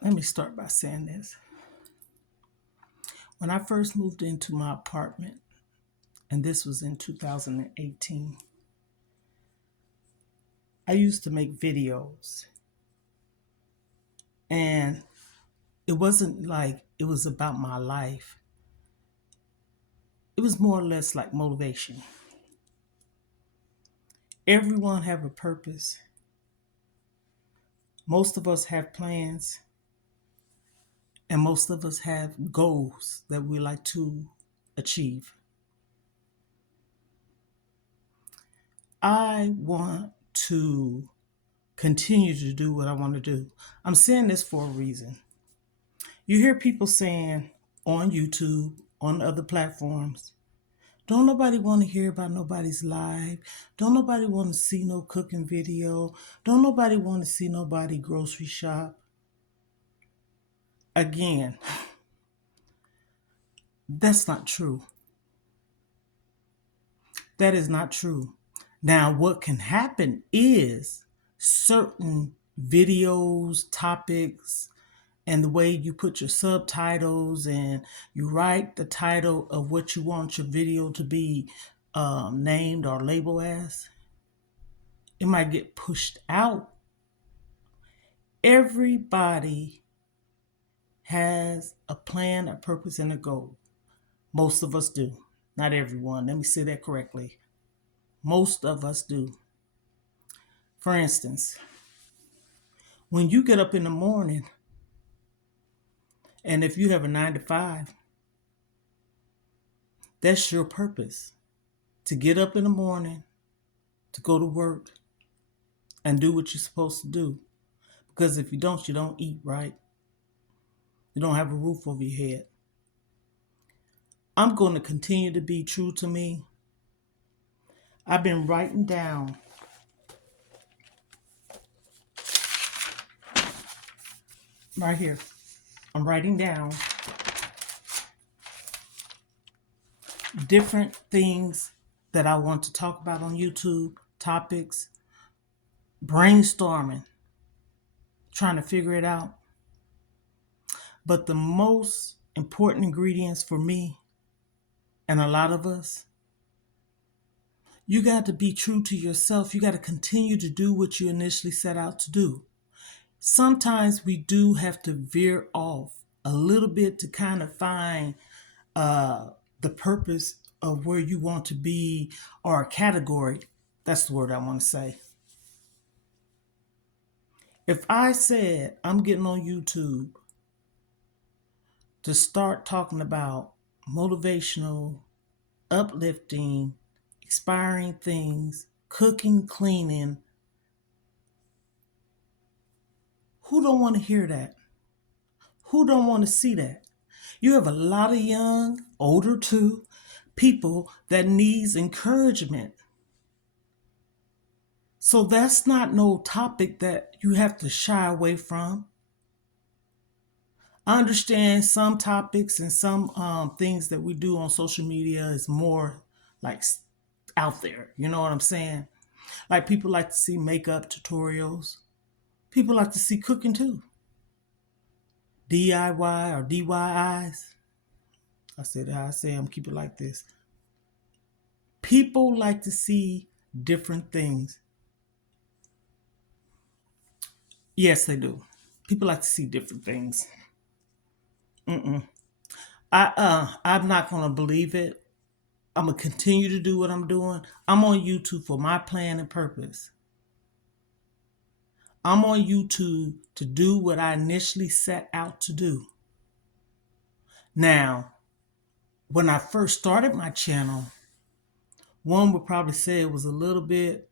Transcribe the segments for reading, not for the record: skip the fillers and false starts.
Let me start by saying this. When I first moved into my apartment, and this was in 2018, I used to make videos. And it wasn't like it was about my life. It was more or less like motivation. Everyone have a purpose. Most of us have plans, and most of us have goals that we like to achieve. I want to continue to do what I want to do. I'm saying this for a reason. You hear people saying on YouTube, on other platforms, don't nobody want to hear about nobody's life. Don't nobody want to see no cooking video. Don't nobody want to see nobody grocery shop. Again, that's not true. That is not true. Now, what can happen is certain videos, topics, and the way you put your subtitles and you write the title of what you want your video to be named or labeled as, it might get pushed out. Everybody has a plan, a purpose, and a goal. Most of us do. Not everyone. Let me say that correctly. Most of us do. For instance, when you get up in the morning, and if you have a 9 to 5, that's your purpose. To get up in the morning, to go to work, and do what you're supposed to do. Because if you don't eat, right? You don't have a roof over your head. I'm going to continue to be true to me. I've been writing down right here. I'm writing down different things that I want to talk about on YouTube, topics, brainstorming, trying to figure it out. But the most important ingredients for me and a lot of us, you got to be true to yourself. You got to continue to do what you initially set out to do. Sometimes we do have to veer off a little bit to kind of find the purpose of where you want to be or a category. That's the word I want to say. If I said I'm getting on YouTube to start talking about motivational, uplifting, inspiring things, cooking, cleaning, who don't want to hear that? Who don't want to see that? You have a lot of young, older too, people that needs encouragement. So that's not no topic that you have to shy away from. I understand some topics and some things that we do on social media is more like out there. You know what I'm saying? Like people like to see makeup tutorials. People like to see cooking too. DIY or DIYs. I said how I say I'm keep it like this. People like to see different things. Yes, they do. People like to see different things. I'm not gonna believe it. I'm gonna continue to do what I'm doing. I'm on YouTube for my plan and purpose. I'm on YouTube to do what I initially set out to do. Now, when I first started my channel, one would probably say it was a little bit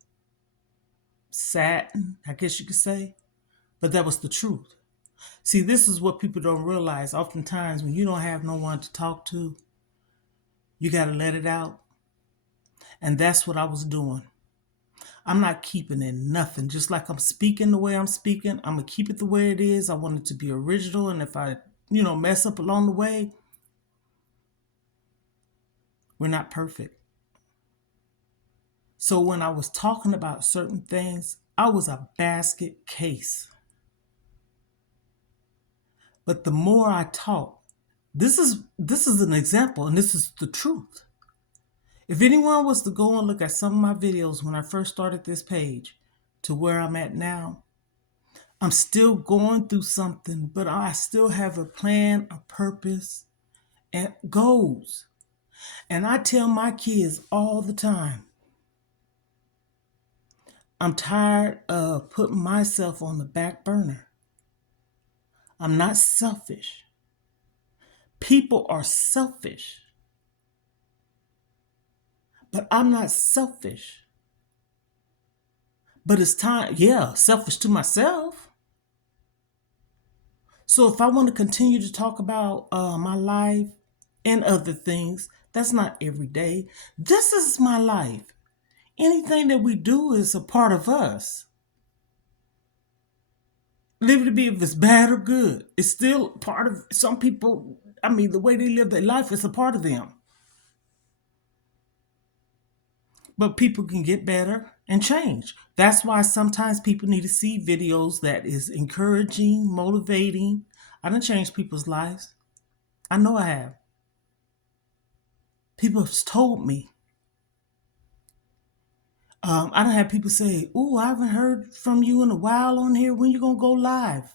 satin, I guess you could say, but that was the truth. See, this is what people don't realize. Oftentimes, when you don't have no one to talk to, you got to let it out. And that's what I was doing. I'm not keeping in nothing. Just like I'm speaking the way I'm speaking, I'm going to keep it the way it is. I want it to be original. And if I, mess up along the way, we're not perfect. So when I was talking about certain things, I was a basket case. But the more I talk, this is an example, and this is the truth. If anyone was to go and look at some of my videos when I first started this page to where I'm at now, I'm still going through something, but I still have a plan, a purpose, and goals. And I tell my kids all the time, I'm tired of putting myself on the back burner. I'm not selfish. People are selfish, but I'm not selfish. But it's time, yeah, selfish to myself. So if I want to continue to talk about my life and other things, that's not every day. This is my life. Anything that we do is a part of us. Leave it to be if it's bad or good. It's still part of some people. I mean, the way they live their life is a part of them. But people can get better and change. That's why sometimes people need to see videos that is encouraging, motivating. I done changed people's lives. I know I have. People have told me. I done had people say, "Ooh, I haven't heard from you in a while on here. When you gonna go live?"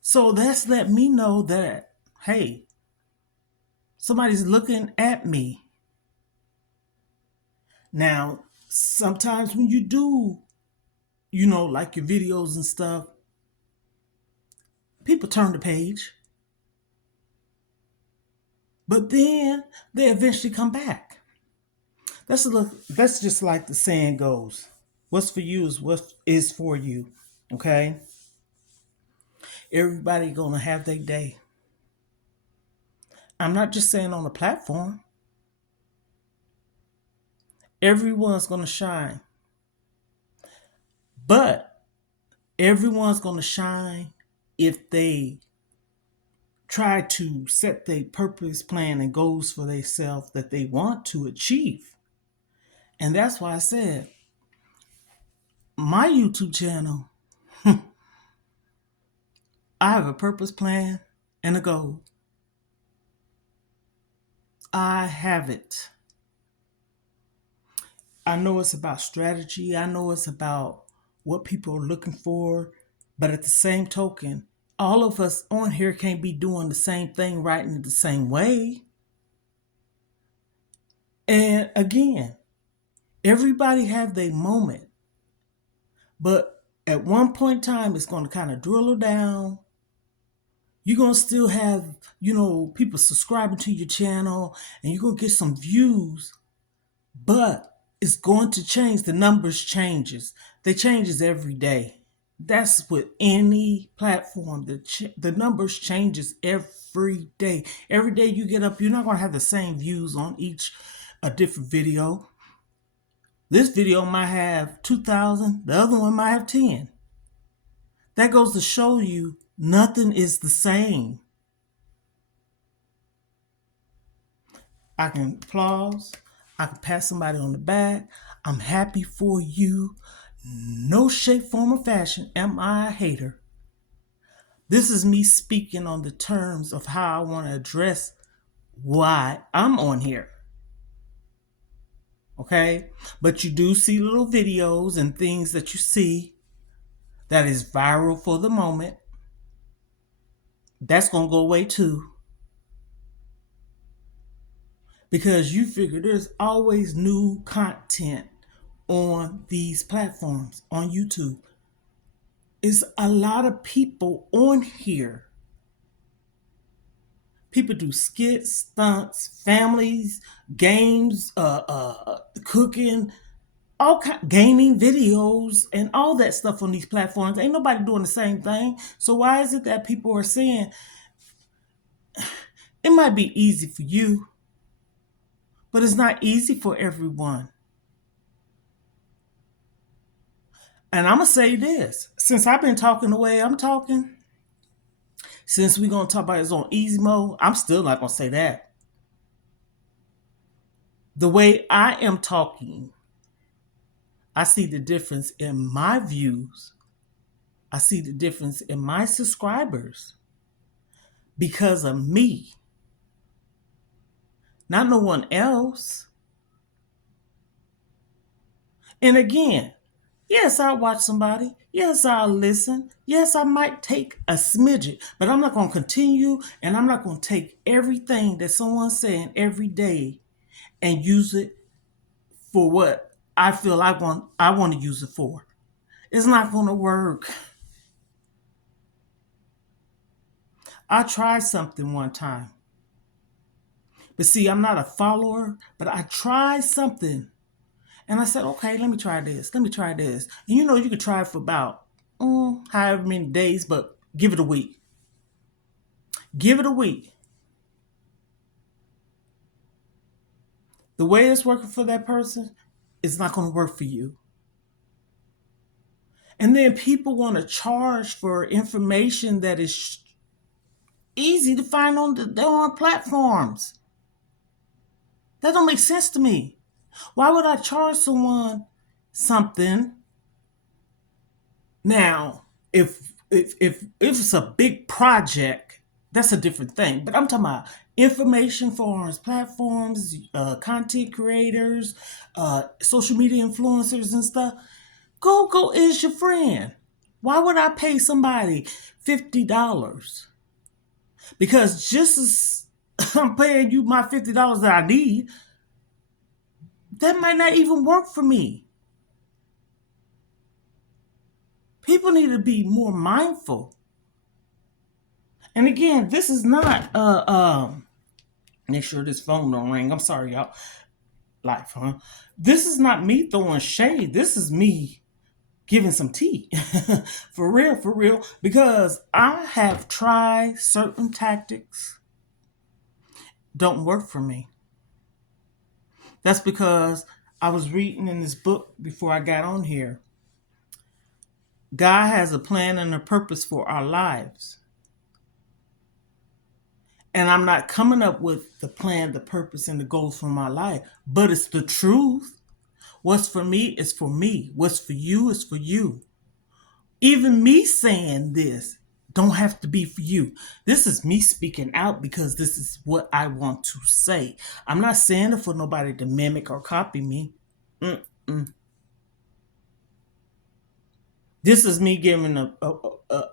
So that's let me know that, hey, somebody's looking at me. Now, sometimes when you do, like your videos and stuff, people turn the page. But then they eventually come back. That's just like the saying goes. What's for you is what is for you. Okay? Everybody gonna have their day. I'm not just saying on a platform. Everyone's gonna shine. But everyone's gonna shine if they try to set their purpose, plan, and goals for themselves that they want to achieve. And that's why I said my YouTube channel, I have a purpose, plan, and a goal. I have it. I know it's about strategy. I know it's about what people are looking for. But at the same token, all of us on here can't be doing the same thing right in the same way. And again, everybody have their moment. But at one point in time, it's going to kind of drill down. You're going to still have, people subscribing to your channel and you're going to get some views. But it's going to change. The numbers changes. They changes every day. That's with any platform. The numbers changes every day. Every day you get up, you're not going to have the same views on each a different video. This video might have 2,000. The other one might have 10. That goes to show you nothing is the same. I can applause. I can pat somebody on the back. I'm happy for you. No shape, form, or fashion am I a hater. This is me speaking on the terms of how I want to address why I'm on here. Okay? But you do see little videos and things that you see that is viral for the moment. That's going to go away too. Because you figure there's always new content on these platforms, on YouTube. It's a lot of people on here. People do skits, stunts, families, games, cooking, all gaming videos, and all that stuff on these platforms. Ain't nobody doing the same thing. So why is it that people are saying it might be easy for you, but it's not easy for everyone? And I'm going to say this. Since I've been talking the way I'm talking, since we're going to talk about it's on easy mode, I'm still not going to say that. The way I am talking, I see the difference in my views. I see the difference in my subscribers because of me, not no one else. And again, yes, I'll watch somebody. Yes, I'll listen. Yes, I might take a smidget, but I'm not going to continue, and I'm not going to take everything that someone's saying every day and use it for what I feel I want to use it for. It's not going to work. I tried something one time. But see, I'm not a follower, but I tried something. And I said, okay, let me try this. Let me try this. And you can try it for about however many days, but give it a week. Give it a week. The way it's working for that person, it's not going to work for you. And then people want to charge for information that is easy to find on their platforms. That don't make sense to me. Why would I charge someone something? Now, if it's a big project, that's a different thing. But I'm talking about information forums, platforms, content creators, social media influencers and stuff. Go is your friend. Why would I pay somebody $50? Because just as I'm paying you my $50 that I need, that might not even work for me. People need to be more mindful. And again, this is not make sure this phone don't ring. I'm sorry, y'all. Life, huh? This is not me throwing shade. This is me giving some tea. For real. Because I have tried certain tactics. Don't work for me. That's because I was reading in this book before I got on here. God has a plan and a purpose for our lives. And I'm not coming up with the plan, the purpose, and the goals for my life, but it's the truth. What's for me is for me. What's for you is for you. Even me saying this don't have to be for you. This is me speaking out because this is what I want to say. I'm not saying it for nobody to mimic or copy me. This is me giving an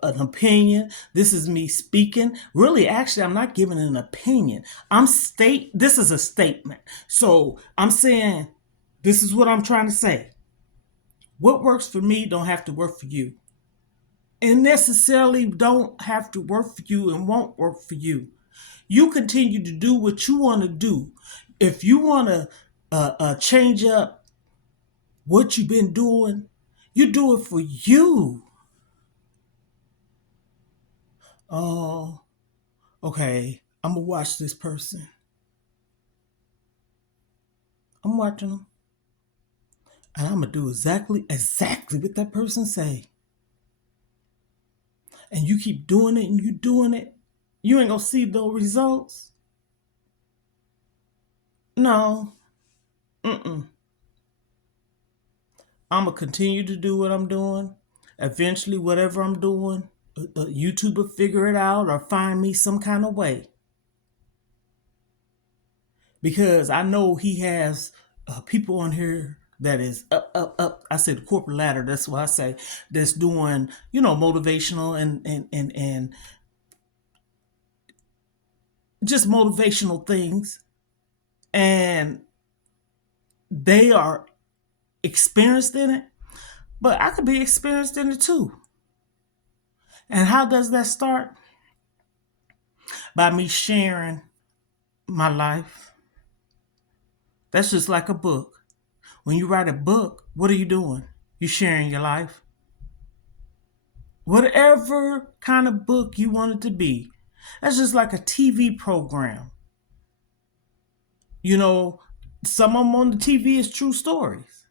opinion. This is me speaking. Really, actually, I'm not giving an opinion. This is a statement. So I'm saying, this is what I'm trying to say. What works for me don't have to work for you. And necessarily don't have to work for you and won't work for you. You continue to do what you want to do. If you want to change up what you've been doing, you do it for you. Oh, okay. I'm going to watch this person. I'm watching them. And I'm going to do exactly what that person say. And you keep doing it and you doing it. You ain't going to see those results. No. I'm going to continue to do what I'm doing. Eventually, whatever I'm doing, YouTube will figure it out or find me some kind of way. Because I know he has people on here that is up. I say the corporate ladder. That's what I say. That's doing, motivational and just motivational things. And they are experienced in it. But I could be experienced in it too. And how does that start? By me sharing my life. That's just like a book. When you write a book, what are you doing? You're sharing your life. Whatever kind of book you want it to be. That's just like a TV program. Some of them on the TV is true stories.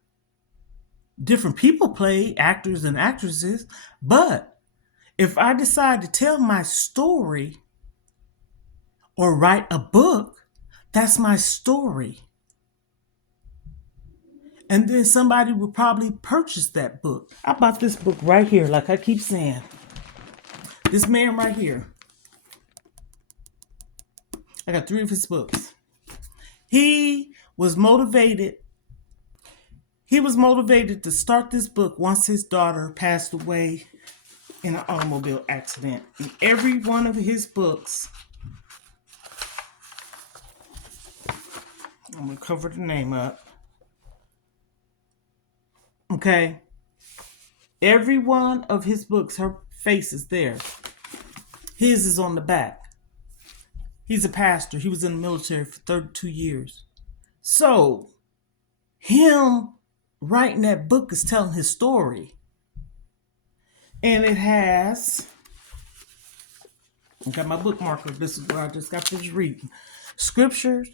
Different people play, actors and actresses. But if I decide to tell my story or write a book, that's my story. And then somebody would probably purchase that book. I bought this book right here, like I keep saying. This man right here. I got 3 of his books. He was motivated. He was motivated to start this book once his daughter passed away in an automobile accident. In every one of his books, I'm going to cover the name up. Okay. Every one of his books, her face is there. His is on the back. He's a pastor. He was in the military for 32 years. So, him writing that book is telling his story. And it has, I got my bookmarker. This is where I just got finished reading. Scriptures,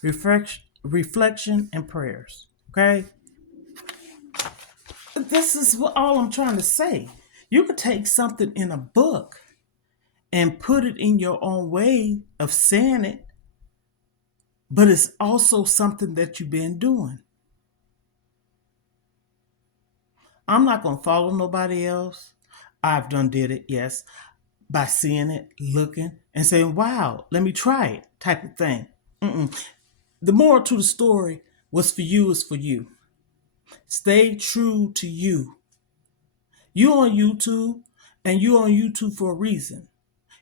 reflection, and prayers. Okay? This is all I'm trying to say. You could take something in a book and put it in your own way of saying it, but it's also something that you've been doing. I'm not going to follow nobody else. I've done did it, yes, by seeing it, looking, and saying, wow, let me try it, type of thing. The moral to the story was for you is for you. Stay true to you. You on YouTube, and you on YouTube for a reason.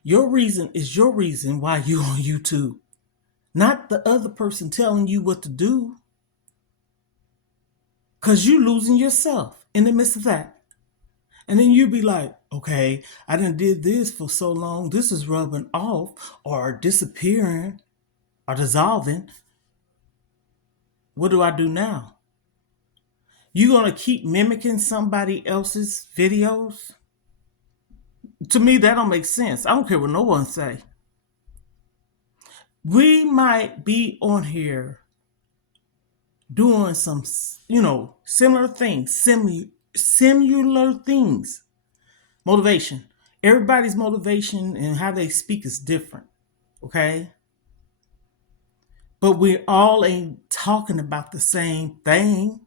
Your reason is your reason why you on YouTube. Not the other person telling you what to do. Because you losing yourself in the midst of that. And then you be like, okay, I done did this for so long. This is rubbing off or disappearing or dissolving. What do I do now? You going to keep mimicking somebody else's videos? To me, that don't make sense. I don't care what no one say. We might be on here doing some, similar things, similar things. Motivation. Everybody's motivation and how they speak is different. Okay? But we all ain't talking about the same thing.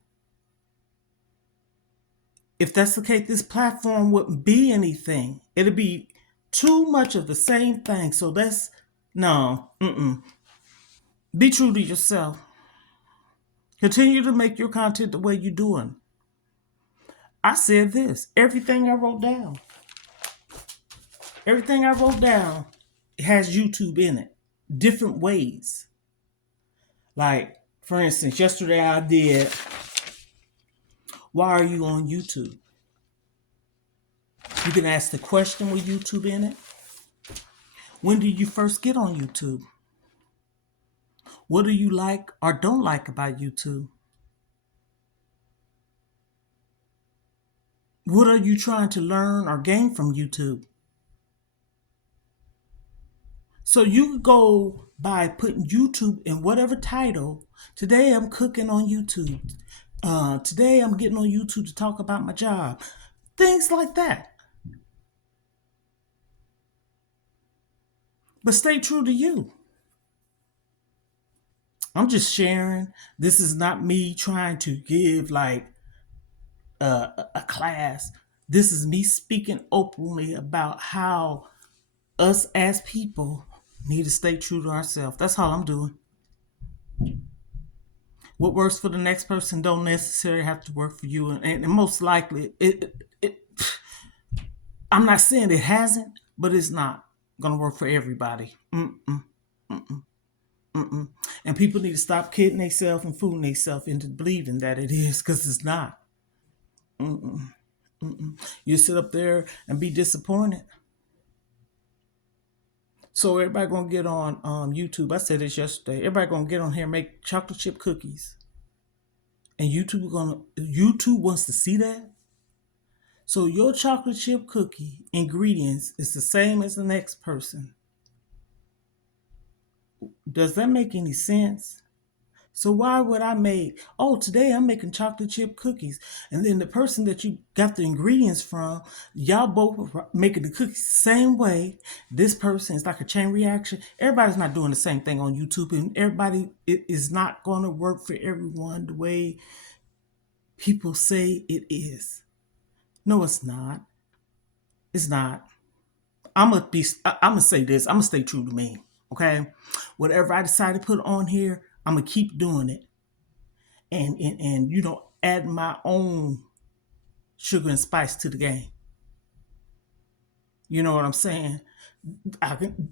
If that's the case, this platform wouldn't be anything. It'd be too much of the same thing. So that's, no, Be true to yourself. Continue to make your content the way you're doing. I said this, everything I wrote down has YouTube in it, different ways. Like, for instance, yesterday I did, why are you on YouTube? You can ask the question with YouTube in it. When did you first get on YouTube? What do you like or don't like about YouTube? What are you trying to learn or gain from YouTube? So you go by putting YouTube in whatever title. Today I'm cooking on YouTube. Today I'm getting on YouTube to talk about my job. Things like that. But stay true to you. I'm just sharing. This is not me trying to give like a class. This is me speaking openly about how us as people need to stay true to ourselves. That's all I'm doing. What works for the next person don't necessarily have to work for you, and most likely I'm not saying it hasn't, but it's not gonna work for everybody. And people need to stop kidding themselves and fooling themselves into believing that it is, because it's not. You sit up there and be disappointed. So everybody gonna get on YouTube. I said this yesterday. Everybody gonna get on here and make chocolate chip cookies, and YouTube wants to see that. So your chocolate chip cookie ingredients is the same as the next person. Does that make any sense? So why would I make, today I'm making chocolate chip cookies. And then the person that you got the ingredients from, y'all both making the cookies the same way. This person is like a chain reaction. Everybody's not doing the same thing on YouTube. And everybody, it is not going to work for everyone the way people say it is. No, it's not. It's not. I'm gonna say this. I'm gonna stay true to me. Okay. Whatever I decide to put on here, I'm gonna keep doing it. And add my own sugar and spice to the game. You know what I'm saying?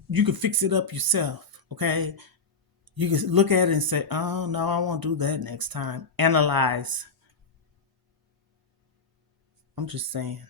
You can fix it up yourself. Okay. You can look at it and say, oh no, I won't do that next time. Analyze. I'm just saying.